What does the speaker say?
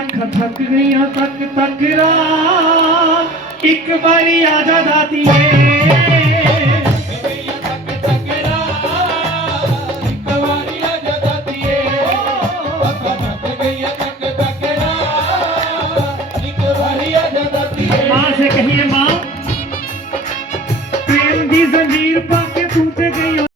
अखां थक गईयां तक तक रात एक बारी आजा दातिए मां से कहिए मां प्रेम दी जंजीर पर